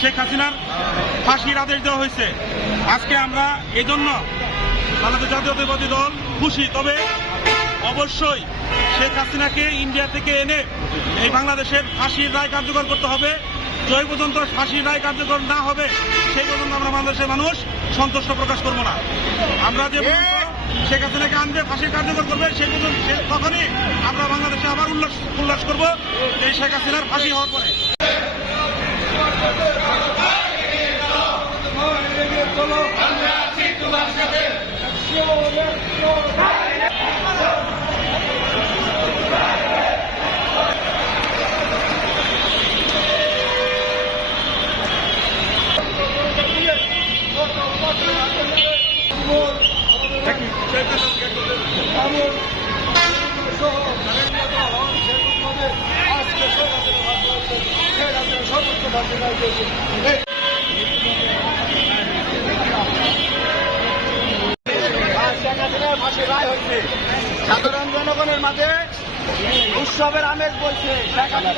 শেখ হাসিনার ফাঁসির আদেশ দেওয়া হয়েছে। আজকে আমরা এই জন্য বাংলাদেশ জাতীয়তাবাদী দল খুশি, তবে অবশ্যই শেখ হাসিনাকে ইন্ডিয়া থেকে এনে এই বাংলাদেশের ফাঁসির রায় কার্যকর করতে হবে। যে পর্যন্ত ফাঁসির রায় কার্যকর না হবে সেই পর্যন্ত আমরা বাংলাদেশের মানুষ সন্তুষ্ট প্রকাশ করব না। আমরা যে শেখ হাসিনাকে আনবে, ফাঁসির কার্যকর করবে, সেই পর্যন্ত তখনই আমরা বাংলাদেশে আবার উল্লাস করব এই শেখ হাসিনার ফাঁসি হওয়ার পরে। সাধারণ জনগণের মাঝে উৎসবের আমেজ বলছে। শেখ হাসিনা